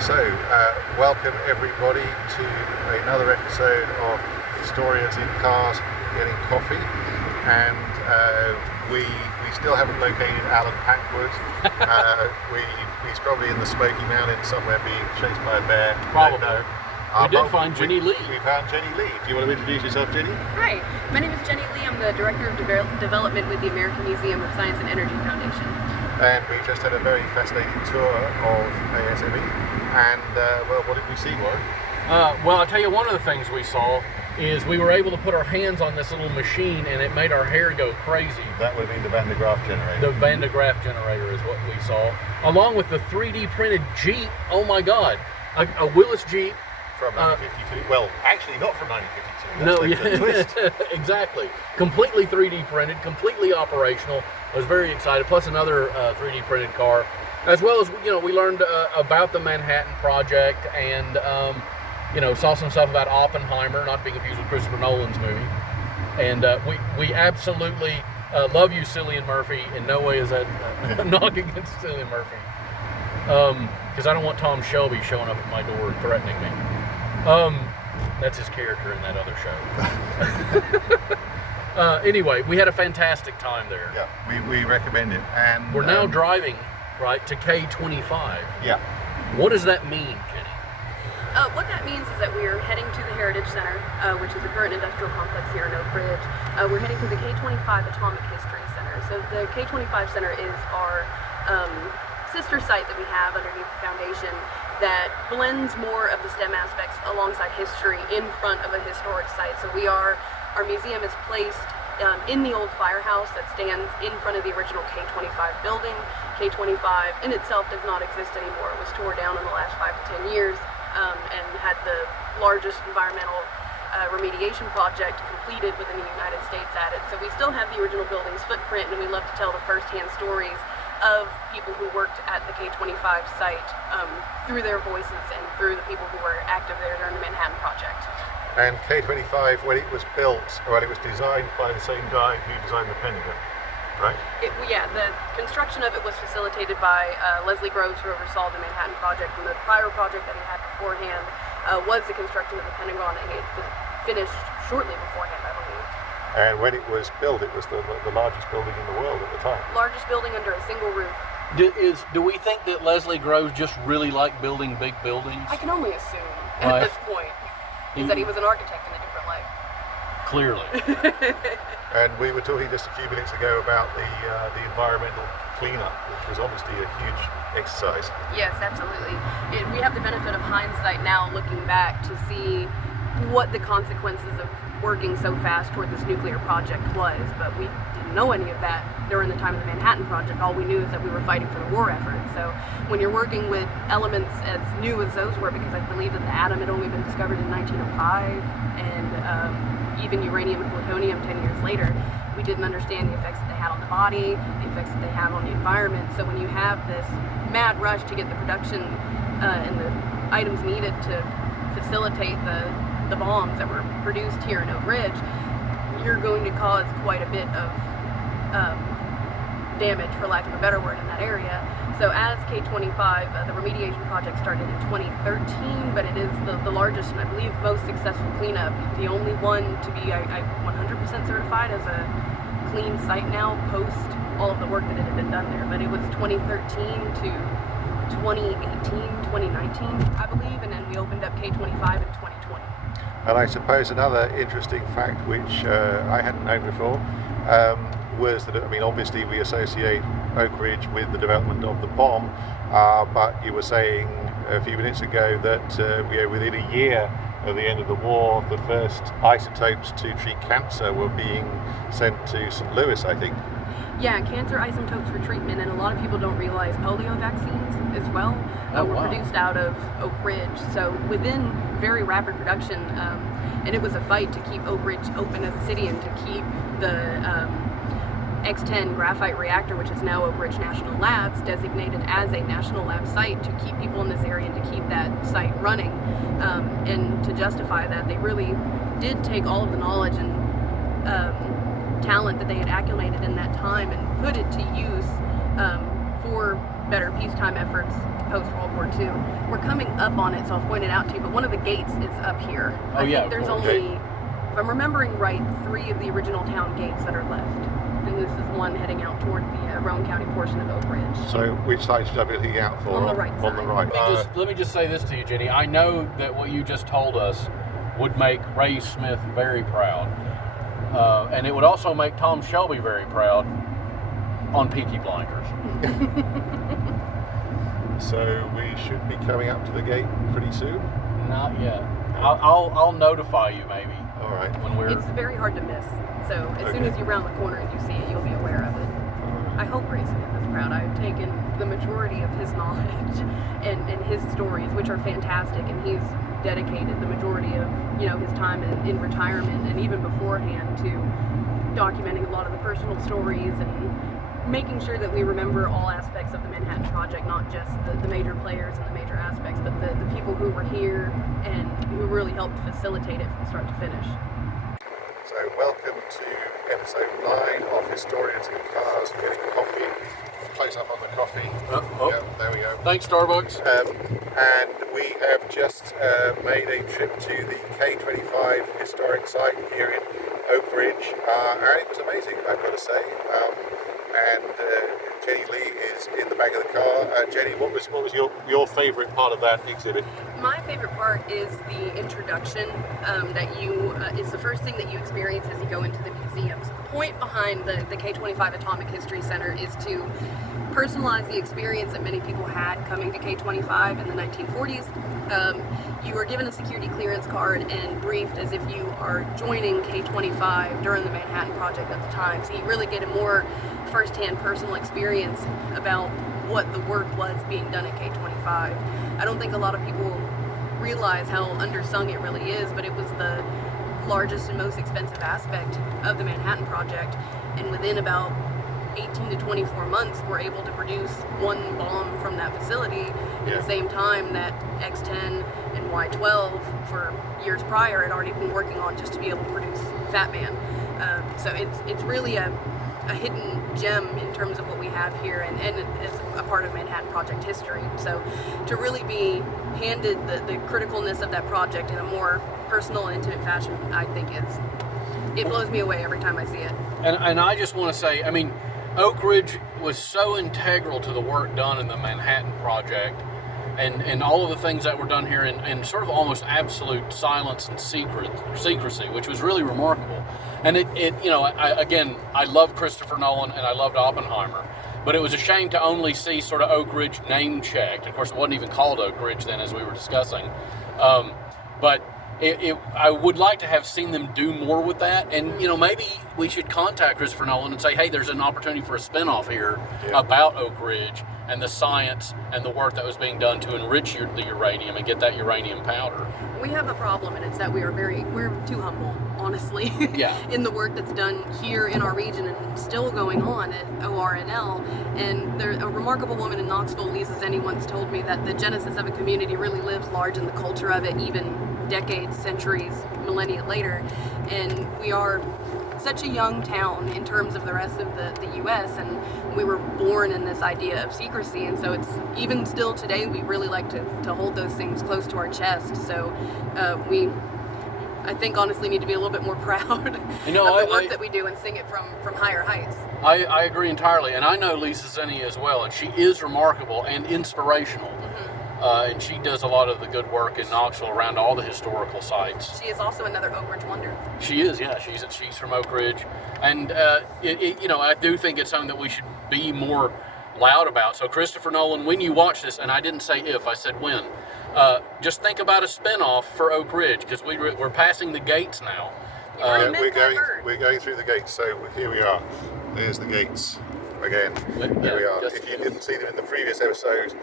So, welcome everybody to another episode of Historians in Cars Getting Coffee, and we still haven't located Alan Packwood. He's probably in the Smoky Mountains somewhere being chased by a bear. Probably. We did find Jenny Lee. We found Jenny Lee. Do you want to introduce yourself, Jenny? Hi, my name is Jenny Lee. I'm the Director of Development with the American Museum of Science and Energy Foundation. And we just had a very fascinating tour of AMSE. And, well, what did we see, Warren? Well, I'll tell you, one of the things we saw is we were able to put our hands on this little machine and it made our hair go crazy. That would have been the Van de Graaff generator. The Van de Graaff generator is what we saw. Along with the 3D printed Jeep. Oh my God. A Willis Jeep. From 1952. Well, actually not from 1952. No, That's the twist. Exactly. Completely 3D printed, completely operational. I was very excited. Plus another 3D printed car, as well as we learned about the Manhattan Project, and saw some stuff about Oppenheimer, not being confused with Christopher Nolan's movie. And we absolutely love you, Cillian Murphy. In no way is that a knock against Cillian Murphy, because I don't want Tom Shelby showing up at my door and threatening me. That's his character in that other show. Anyway, we had a fantastic time there. Yeah, we recommend it. And we're now driving right to K25. Yeah. What does that mean, Jenny? What that means is that we're heading to the Heritage Center, which is the current industrial complex here in Oak Ridge. We're heading to the K25 Atomic History Center. So the K25 Center is our sister site that we have underneath the foundation that blends more of the STEM aspects alongside history in front of a historic site. So our museum is placed in the old firehouse that stands in front of the original K25 building. K25 in itself does not exist anymore. It was tore down in the last 5 to 10 years and had the largest environmental remediation project completed within the United States added. So we still have the original building's footprint, and we love to tell the first-hand stories of people who worked at the K25 site through their voices and through the people who were active there during the Manhattan Project. And K25, when it was built, it was designed by the same guy who designed the Pentagon, right? The construction of it was facilitated by Leslie Groves, who oversaw the Manhattan Project, and the prior project that he had beforehand was the construction of the Pentagon, and it finished shortly beforehand, I believe. And when it was built, it was the largest building in the world at the time. Largest building under a single roof. Do we think that Leslie Groves just really liked building big buildings? I can only assume at this point. Is that he was an architect in a different life. Clearly. And we were talking just a few minutes ago about the environmental cleanup, which was obviously a huge exercise. Yes, absolutely. We have the benefit of hindsight now, looking back to see what the consequences of working so fast toward this nuclear project was, but we didn't know any of that during the time of the Manhattan Project. All we knew is that we were fighting for the war effort. So when you're working with elements as new as those were, because I believe that the atom had only been discovered in 1905, and even uranium and plutonium 10 years later, we didn't understand the effects that they had on the body, the effects that they have on the environment. So when you have this mad rush to get the production and the items needed to facilitate the bombs that were produced here in Oak Ridge, you're going to cause quite a bit of damage, for lack of a better word, in that area. So as K25, the remediation project started in 2013, but it is the largest and I believe most successful cleanup, the only one to be 100% certified as a clean site now, post all of the work that had been done there. But it was 2013 to 2018, 2019, I believe, and then we opened up K25 in 2020. And I suppose another interesting fact, which I hadn't known before, was that, obviously we associate Oak Ridge with the development of the bomb, but you were saying a few minutes ago that within a year of the end of the war, the first isotopes to treat cancer were being sent to St. Louis, I think. Yeah, cancer isotopes for treatment, and a lot of people don't realize polio vaccines as well were produced out of Oak Ridge. So within very rapid production, and it was a fight to keep Oak Ridge open as a city and to keep the X-10 graphite reactor, which is now Oak Ridge National Labs, designated as a national lab site to keep people in this area and to keep that site running. And to justify that, they really did take all of the knowledge and talent that they had accumulated in that time and put it to use for better peacetime efforts post-World War II. We're coming up on it, so I'll point it out to you, but one of the gates is up here. Oh, yeah, There's cool. only, if I'm remembering right, 3 of the original town gates that are left. And this is one heading out toward the Roane County portion of Oak Ridge. So which side should I be looking out for? On the right On the side. right. Let me just say this to you, Jenny. I know that what you just told us would make Ray Smith very proud. And it would also make Tom Shelby very proud on Peaky Blinders. So we should be coming up to the gate pretty soon. Not yet. I'll notify you maybe. All right. When we're. It's very hard to miss. So as soon as you round the corner and you see it, you'll be aware of it. I hope Ray Smith is proud. I've taken the majority of his knowledge and his stories, which are fantastic, and he's dedicated the majority of his time in retirement and even beforehand to documenting a lot of the personal stories and making sure that we remember all aspects of the Manhattan Project, not just the major players and the major aspects, but the people who were here and who really helped facilitate it from start to finish. So welcome to episode 9 of Historians in Cars Getting Coffee. Close up on the coffee. Oh. Yeah, there we go. Thanks, Starbucks. And we have just made a trip to the K25 historic site here in Oak Ridge, and it was amazing, I've got to say. And Jenny Lee is in the back of the car. Jenny, what was your favourite part of that exhibit? My favorite part is the introduction it's the first thing that you experience as you go into the museums. The point behind the K25 Atomic History Center is to personalize the experience that many people had coming to K25 in the 1940s. You are given a security clearance card and briefed as if you are joining K25 during the Manhattan Project at the time. So you really get a more first-hand personal experience about what the work was being done at K25. I don't think a lot of people realize how undersung it really is, but it was the largest and most expensive aspect of the Manhattan Project, and within about 18 to 24 months we're able to produce one bomb from that facility at the same time that X-10 and Y-12 for years prior had already been working on just to be able to produce Fat Man. So it's really a hidden gem in terms of what we have here, and as a part of Manhattan Project history. So to really be handed the criticalness of that project in a more personal and intimate fashion, I think it blows me away every time I see it. And I just want to say, I mean, Oak Ridge was so integral to the work done in the Manhattan Project, and all of the things that were done here in sort of almost absolute silence and secrecy, which was really remarkable. And I love Christopher Nolan and I loved Oppenheimer, but it was a shame to only see sort of Oak Ridge name checked. Of course, it wasn't even called Oak Ridge then, as we were discussing. But I would like to have seen them do more with that, and maybe we should contact Christopher Nolan and say, hey, there's an opportunity for a spinoff here about Oak Ridge and the science and the work that was being done to enrich the uranium and get that uranium powder. We have a problem, and it's that we're too humble, honestly, in the work that's done here in our region and still going on at ORNL. And a remarkable woman in Knoxville, Lisa Zenny, once told me that the genesis of a community really lives large in the culture of it, even decades, centuries, millennia later. And we are such a young town in terms of the rest of the U.S., and we were born in this idea of secrecy, and so it's even still today we really like to hold those things close to our chest. So I think honestly need to be a little bit more proud of the work that we do and sing it from higher heights. I agree entirely, and I know Lisa Zenny as well, and she is remarkable and inspirational. And she does a lot of the good work in Knoxville around all the historical sites. She is also another Oak Ridge wonder. She is, yeah. She's from Oak Ridge, and I do think it's something that we should be more loud about. So Christopher Nolan, when you watch this, and I didn't say if, I said when, just think about a spinoff for Oak Ridge, because we're passing the gates now. We're going through the gates. So here we are. There's the gates again. There we are. If you didn't see them in the previous episode,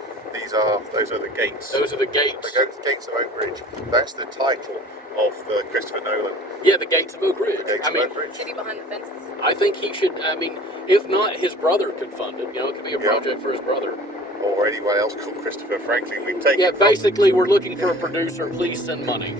those are the gates. Those are the gates. The gates of Oak Ridge. That's the title of Christopher Nolan. Yeah, the gates of Oak Ridge. The gates of Oak Ridge. City behind the fences. I think he should. I mean, if not, his brother could fund it. It could be a project for his brother. Or anyone else called Christopher. Frankly, we've taken. Yeah, basically, we're looking for a producer. Please send money.